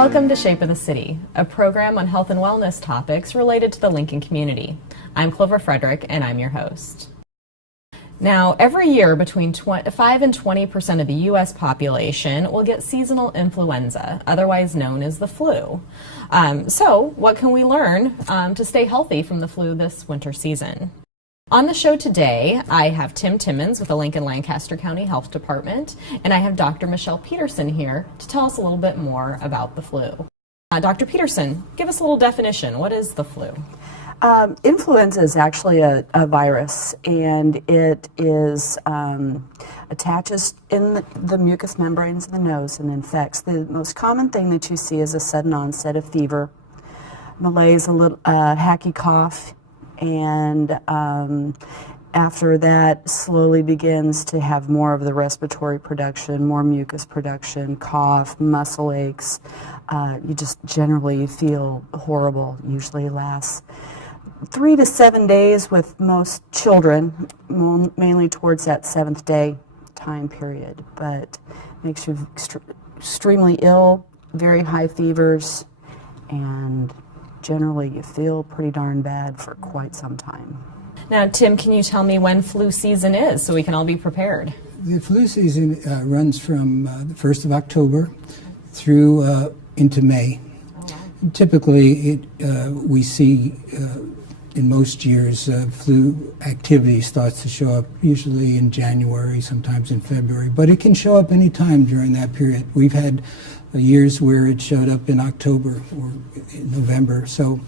Welcome to Shape of the City, a program on health and wellness topics related to the Lincoln community. I'm Clover Frederick, and I'm your host. Now, every year between 5 and 20% of the U.S. population will get seasonal influenza, otherwise known as the flu. So, what can we learn to stay healthy from the flu this winter season? On the show today, I have Tim Timmons with the Lincoln-Lancaster County Health Department, and I have Dr. Michelle Petersen here to tell us a little bit more about the flu. Dr. Petersen, give us a little definition. What is the flu? Influenza is actually a virus, and it is attaches in the mucous membranes of the nose and infects. The most common thing that you see is a sudden onset of fever, malaise, a little hacky cough, and after that slowly begins to have more of the respiratory production, more mucus production, cough, muscle aches. You just generally feel horrible. Usually lasts 3 to 7 days with most children, mainly towards that 7th day time period, but makes you extremely ill, very high fevers, and generally you feel pretty darn bad for quite some time. Now, Tim, can you tell me when flu season is so we can all be prepared? The flu season runs from the 1st of October through into May. Oh, wow. Typically, we see in most years flu activity starts to show up usually in January, sometimes in February, but it can show up any time during that period. We've had years where it showed up in October or in November. So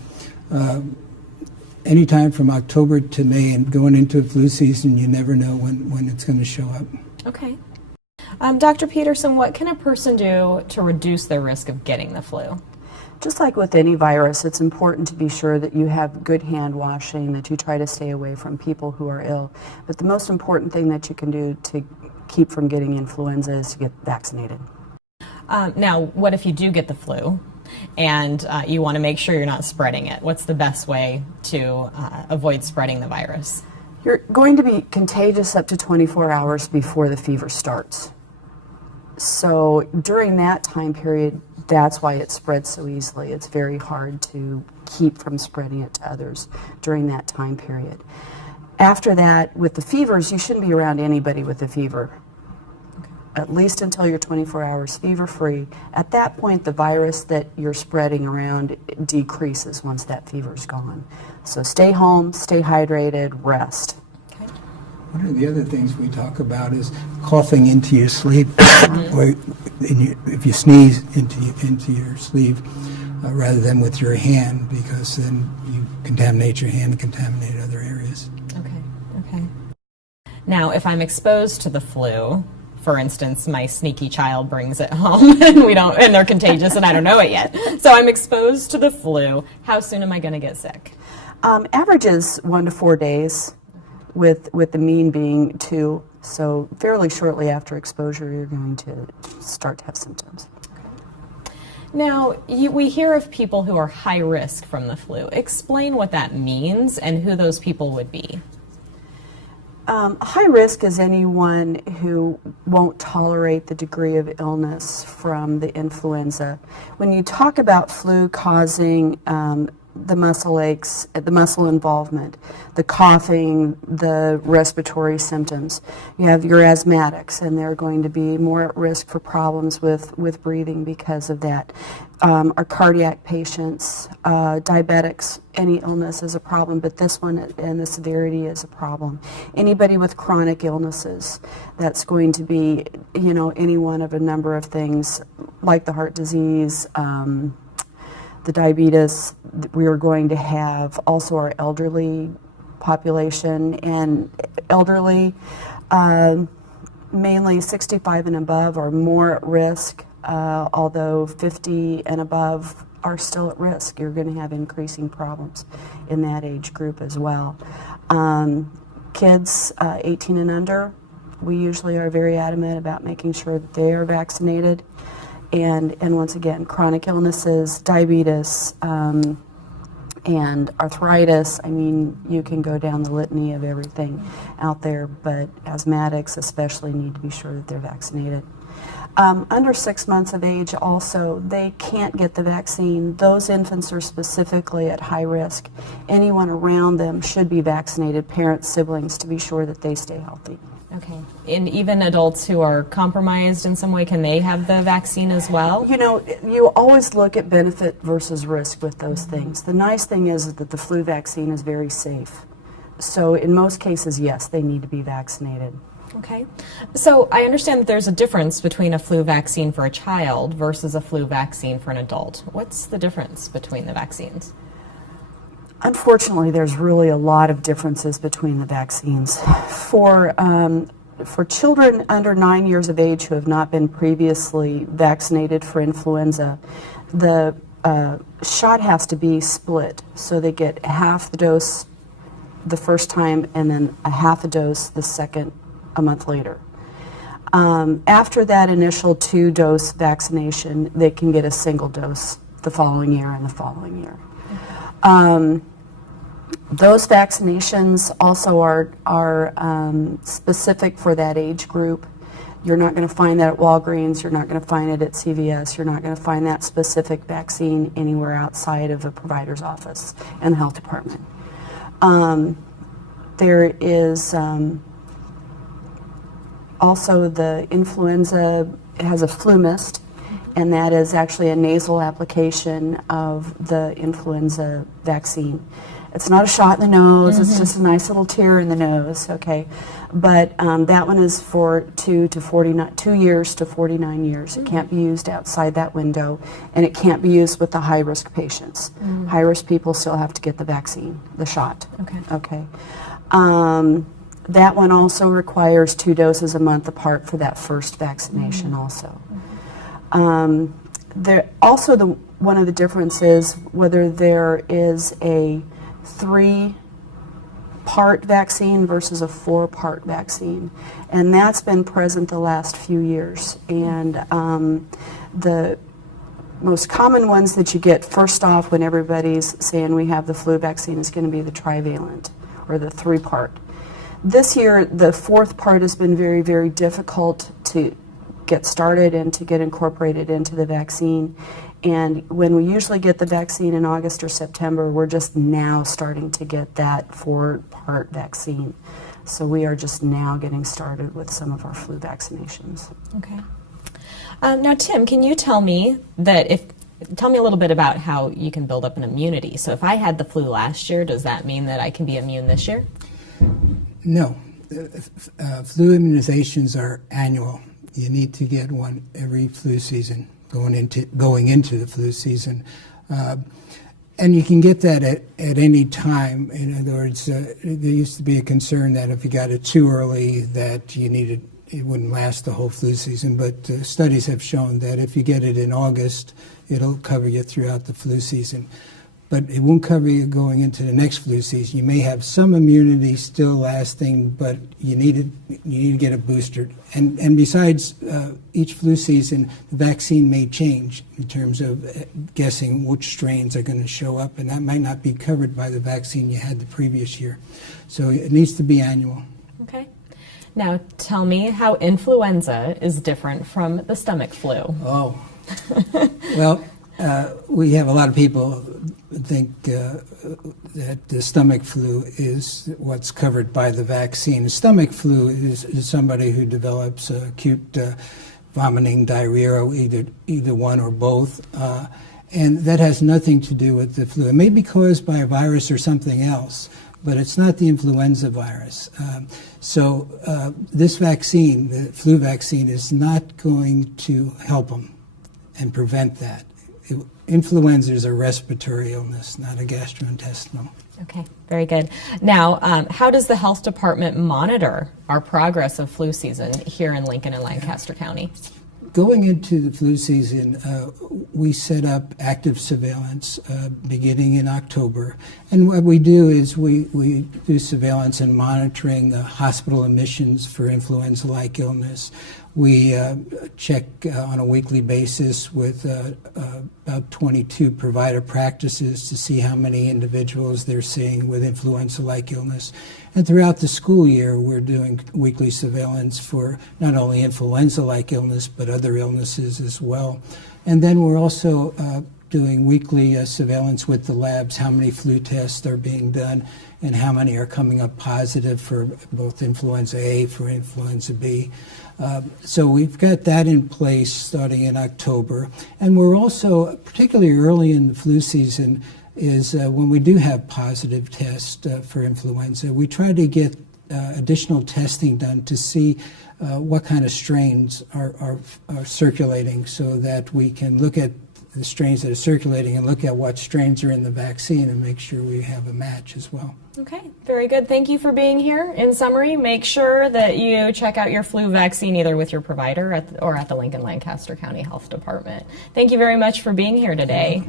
anytime from October to May, and going into flu season, you never know when it's going to show up. Okay. Dr. Petersen, what can a person do to reduce their risk of getting the flu? Just like with any virus, it's important to be sure that you have good hand washing, that you try to stay away from people who are ill. But the most important thing that you can do to keep from getting influenza is to get vaccinated. Now, what if you do get the flu and you want to make sure you're not spreading it? What's the best way to avoid spreading the virus? You're going to be contagious up to 24 hours before the fever starts. So during that time period, that's why it spreads so easily. It's very hard to keep from spreading it to others during that time period. After that, with the fevers, you shouldn't be around anybody with a fever, at least until you're 24 hours fever-free. At that point, the virus that you're spreading around decreases once that fever's gone. So stay home, stay hydrated, rest. Okay. One of the other things we talk about is coughing into your sleeve, or if you sneeze into your sleeve, rather than with your hand, because then you contaminate your hand and contaminate other areas. Okay. Now, if I'm exposed to the flu, for instance, my sneaky child brings it home and they're contagious and I don't know it yet. So I'm exposed to the flu. How soon am I going to get sick? Average is 1 to 4 days, with the mean being 2. So fairly shortly after exposure, you're going to start to have symptoms. Now, we hear of people who are high risk from the flu. Explain what that means and who those people would be. High risk is anyone who won't tolerate the degree of illness from the influenza. When you talk about flu causing the muscle aches, the muscle involvement, the coughing, the respiratory symptoms, you have your asthmatics, and they're going to be more at risk for problems with breathing because of that. Our cardiac patients, diabetics, any illness is a problem, but this one and the severity is a problem. Anybody with chronic illnesses, that's going to be, any one of a number of things like the heart disease, the diabetes. We are going to have also our elderly population, and elderly, mainly 65 and above, are more at risk, although 50 and above are still at risk. You're going to have increasing problems in that age group as well. Kids 18 and under, we usually are very adamant about making sure that they are vaccinated. And once again, chronic illnesses, diabetes, and arthritis. I mean, you can go down the litany of everything out there, but asthmatics especially need to be sure that they're vaccinated. Under 6 months of age also, they can't get the vaccine. Those infants are specifically at high risk. Anyone around them should be vaccinated, parents, siblings, to be sure that they stay healthy. Okay. And even adults who are compromised in some way, can they have the vaccine as well? You know, you always look at benefit versus risk with those things. The nice thing is that the flu vaccine is very safe. So in most cases, yes, they need to be vaccinated. Okay. So I understand that there's a difference between a flu vaccine for a child versus a flu vaccine for an adult. What's the difference between the vaccines? Unfortunately, there's really a lot of differences between the vaccines. For children under 9 years of age who have not been previously vaccinated for influenza, the shot has to be split. So they get half the dose the first time and then a half a dose the second a month later. After that initial 2-dose vaccination, they can get a single dose the following year and the following year. Those vaccinations also are specific for that age group. You're not going to find that at Walgreens, you're not going to find it at CVS, you're not going to find that specific vaccine anywhere outside of a provider's office and the health department. There is also the influenza, it has a flu mist, and that is actually a nasal application of the influenza vaccine. It's not a shot in the nose, it's just a nice little tear in the nose, okay? But that one is for 2 years to 49 years. It can't be used outside that window, and it can't be used with the high-risk patients. High-risk people still have to get the vaccine, the shot. Okay. That one also requires 2 doses a month apart for that first vaccination also. One of the differences whether there is a 3-part vaccine versus a 4-part vaccine, and that's been present the last few years. And the most common ones that you get first off when everybody's saying we have the flu vaccine is going to be the trivalent or the 3-part. This year, the 4th part has been very, very difficult to get started and to get incorporated into the vaccine. And when we usually get the vaccine in August or September, we're just now starting to get that 4-part vaccine. So we are just now getting started with some of our flu vaccinations. Okay. Now, Tim, can you tell me tell me a little bit about how you can build up an immunity. So if I had the flu last year, does that mean that I can be immune this year? No. Flu immunizations are annual. You need to get one every flu season, going into the flu season. And you can get that at any time. In other words, there used to be a concern that if you got it too early that it wouldn't last the whole flu season, but studies have shown that if you get it in August, it'll cover you throughout the flu season. But it won't cover you going into the next flu season. You may have some immunity still lasting, but you need to get a booster. And besides, each flu season, the vaccine may change in terms of guessing which strains are going to show up, and that might not be covered by the vaccine you had the previous year. So it needs to be annual. Okay. Now tell me how influenza is different from the stomach flu. Oh, well, we have a lot of people think that the stomach flu is what's covered by the vaccine. The stomach flu is somebody who develops acute vomiting, diarrhea, or either one or both, and that has nothing to do with the flu. It may be caused by a virus or something else, but it's not the influenza virus. So this vaccine, the flu vaccine, is not going to help them and prevent that. Influenza is a respiratory illness, not a gastrointestinal. Okay, very good. Now, how does the health department monitor our progress of flu season here in Lincoln and Lancaster County? Going into the flu season, we set up active surveillance beginning in October. And what we do is we do surveillance and monitoring hospital admissions for influenza-like illness. We check on a weekly basis with about 22 provider practices to see how many individuals they're seeing with influenza-like illness. And throughout the school year, we're doing weekly surveillance for not only influenza-like illness, but other illnesses as well. And then we're also doing weekly surveillance with the labs, how many flu tests are being done, and how many are coming up positive for both influenza A, for influenza B. So we've got that in place starting in October. And we're also, particularly early in the flu season, is when we do have positive tests for influenza, we try to get additional testing done to see what kind of strains are circulating, so that we can look at the strains that are circulating and look at what strains are in the vaccine and make sure we have a match as well. Okay, very good. Thank you for being here. In summary, make sure that you check out your flu vaccine either with your provider or at the Lincoln-Lancaster County Health Department. Thank you very much for being here today.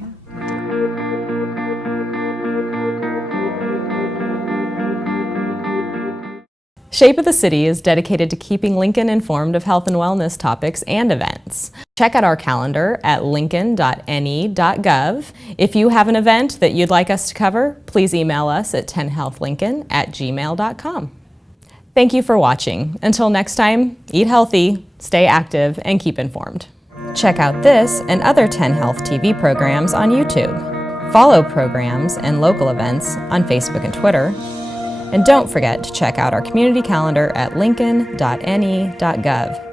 Shape of the City is dedicated to keeping Lincoln informed of health and wellness topics and events. Check out our calendar at lincoln.ne.gov. If you have an event that you'd like us to cover, please email us at 10healthlincoln@gmail.com. Thank you for watching. Until next time, eat healthy, stay active, and keep informed. Check out this and other 10 Health TV programs on YouTube. Follow programs and local events on Facebook and Twitter. And don't forget to check out our community calendar at lincoln.ne.gov.